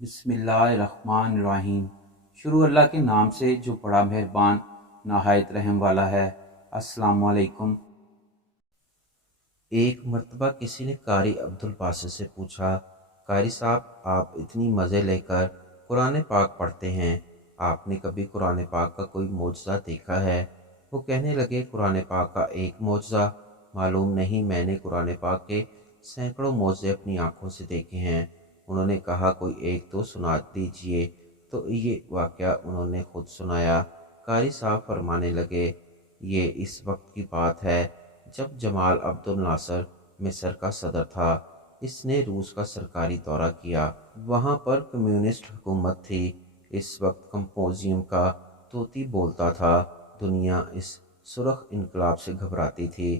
बिस्मिल्लाहिर्रहमानिर्रहीम। शुरू अल्लाह के नाम से जो बड़ा मेहरबान नहायत रहम वाला है। अस्सलाम वालेकुम। एक मर्तबा किसी ने कारी अब्दुल बासित से पूछा, कारी साहब आप इतनी मज़े लेकर कुरान पाक पढ़ते हैं, आपने कभी कुरान पाक का कोई मोजज़ा देखा है? वो कहने लगे, कुरान पाक का एक मोजज़ा? मालूम नहीं, मैंने कुरान पाक के सैकड़ों मोजज़े अपनी आंखों से देखे हैं। उन्होंने कहा, कोई एक तो सुना दीजिए। तो ये वाक़या उन्होंने खुद सुनाया। कारी साहब फरमाने लगे, ये इस वक्त की बात है जब जमाल अब्दुल नासर मिस्र का सदर था। इसने रूस का सरकारी दौरा किया। वहाँ पर कम्युनिस्ट हुकूमत थी। इस वक्त कंपोजियम का तोती बोलता था। दुनिया इस सुरख इनकलाब से घबराती थी।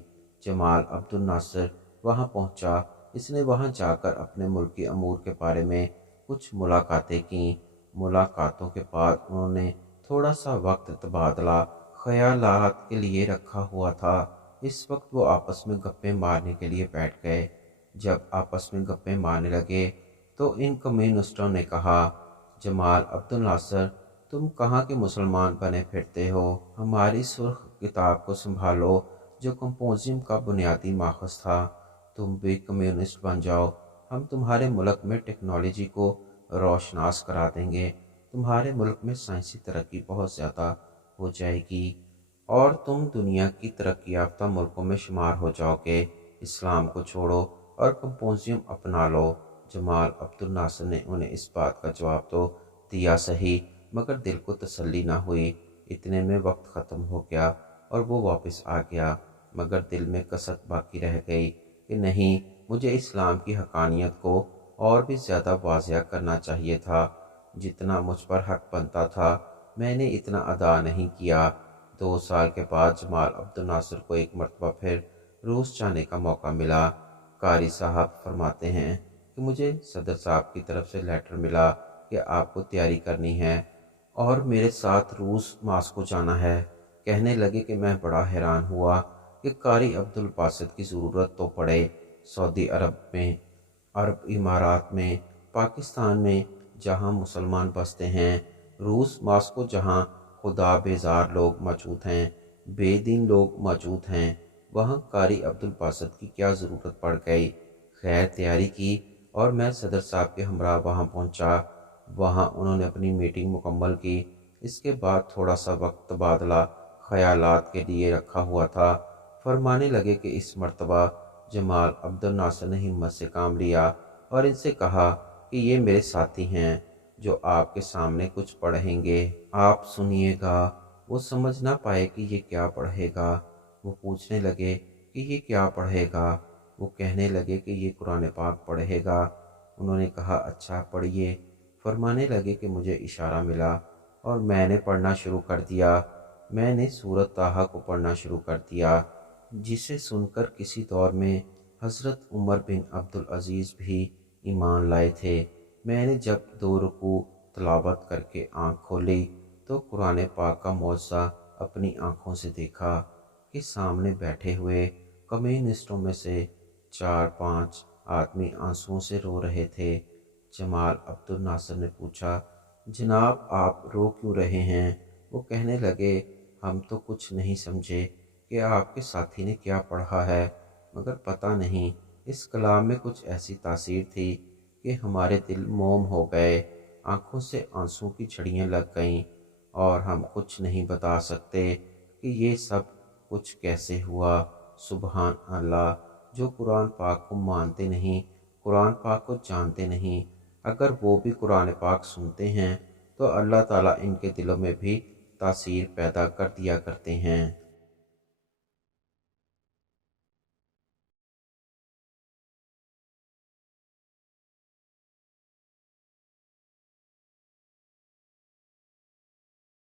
जमाल अब्दुल नासर वहाँ पहुँचा। इसने वहाँ जाकर अपने मुल्क के अमूर के बारे में कुछ मुलाकातें कीं। मुलाकातों के बाद उन्होंने थोड़ा सा वक्त तबादला ख़यालात के लिए रखा हुआ था। इस वक्त वो आपस में गप्पे मारने के लिए बैठ गए। जब आपस में गप्पे मारने लगे तो इन कम्युनिस्टों ने कहा, जमाल अब्दुल नासर, तुम कहाँ के मुसलमान बने फिरते हो? हमारी सुर्ख किताब को संभालो जो कंपोजियम का बुनियादी माखज़ था। तुम भी कम्युनिस्ट बन जाओ। हम तुम्हारे मुल्क में टेक्नोलॉजी को रोशनास करा देंगे। तुम्हारे मुल्क में साइंसी तरक्की बहुत ज़्यादा हो जाएगी और तुम दुनिया की तरक्की याफ्ता मुल्कों में शुमार हो जाओगे। इस्लाम को छोड़ो और कंपोजियम अपना लो। जमाल अब्दुल नासर ने उन्हें इस बात का जवाब तो दिया सही, मगर दिल को तसल्ली ना हुई। इतने में वक्त ख़त्म हो गया और वो वापस आ गया, मगर दिल में कसक बाकी रह गई कि नहीं, मुझे इस्लाम की हकानियत को और भी ज़्यादा वाज़िया करना चाहिए था। जितना मुझ पर हक बनता था मैंने इतना अदा नहीं किया। 2 साल के बाद जमाल अब्दुल नासर को एक मरतबा फिर रूस जाने का मौका मिला। कारी साहब फरमाते हैं कि मुझे सदर साहब की तरफ से लेटर मिला कि आपको तैयारी करनी है और मेरे साथ रूस मास्को जाना है। कहने लगे कि मैं बड़ा हैरान हुआ कि कारी अब्दुल बासित की ज़रूरत तो पड़े सऊदी अरब में, अरब इमारात में, पाकिस्तान में जहाँ मुसलमान बसते हैं, रूस मास्को जहाँ खुदा बेजार लोग मौजूद हैं, बेदीन लोग मौजूद हैं, वहाँ कारी अब्दुल बासित की क्या ज़रूरत पड़ गई। खैर तैयारी की और मैं सदर साहब के हमरा वहाँ पहुँचा। वहाँ उन्होंने अपनी मीटिंग मुकम्मल की। इसके बाद थोड़ा सा वक्त तबादला ख़यालात के लिए रखा हुआ था। फरमाने लगे कि इस मर्तबा जमाल अब्दुल नासर ने हिम्मत से काम लिया और इनसे कहा कि ये मेरे साथी हैं जो आपके सामने कुछ पढ़ेंगे, आप सुनिएगा। वो समझ ना पाए कि ये क्या पढ़ेगा। वो पूछने लगे कि ये क्या पढ़ेगा। वो कहने लगे कि ये कुरान पाक पढ़ेगा। उन्होंने कहा, अच्छा पढ़िए। फरमाने लगे कि मुझे इशारा मिला और मैंने पढ़ना शुरू कर दिया। मैंने सूरत ताहा को पढ़ना शुरू कर दिया, जिसे सुनकर किसी दौर में हज़रत उमर बिन अब्दुल अज़ीज़ भी ईमान लाए थे। मैंने जब 2 रुकू तलावत करके आँख खोली तो कुरान पाक का मौजज़ा अपनी आँखों से देखा कि सामने बैठे हुए कम्युनिस्टों में से 4-5 आदमी आंसुओं से रो रहे थे। जमाल अब्दुल नासर ने पूछा, जनाब आप रो क्यों रहे हैं? वो कहने लगे, हम तो कुछ नहीं समझे कि आपके साथी ने क्या पढ़ा है, मगर पता नहीं इस कलाम में कुछ ऐसी तासीर थी कि हमारे दिल मोम हो गए, आँखों से आंसू की झड़ियाँ लग गईं और हम कुछ नहीं बता सकते कि ये सब कुछ कैसे हुआ। सुबहान अल्लाह, जो कुरान पाक को मानते नहीं, कुरान पाक को जानते नहीं, अगर वो भी कुरान पाक सुनते हैं तो अल्लाह ताला इनके दिलों में भी तासीर पैदा कर दिया करते हैं।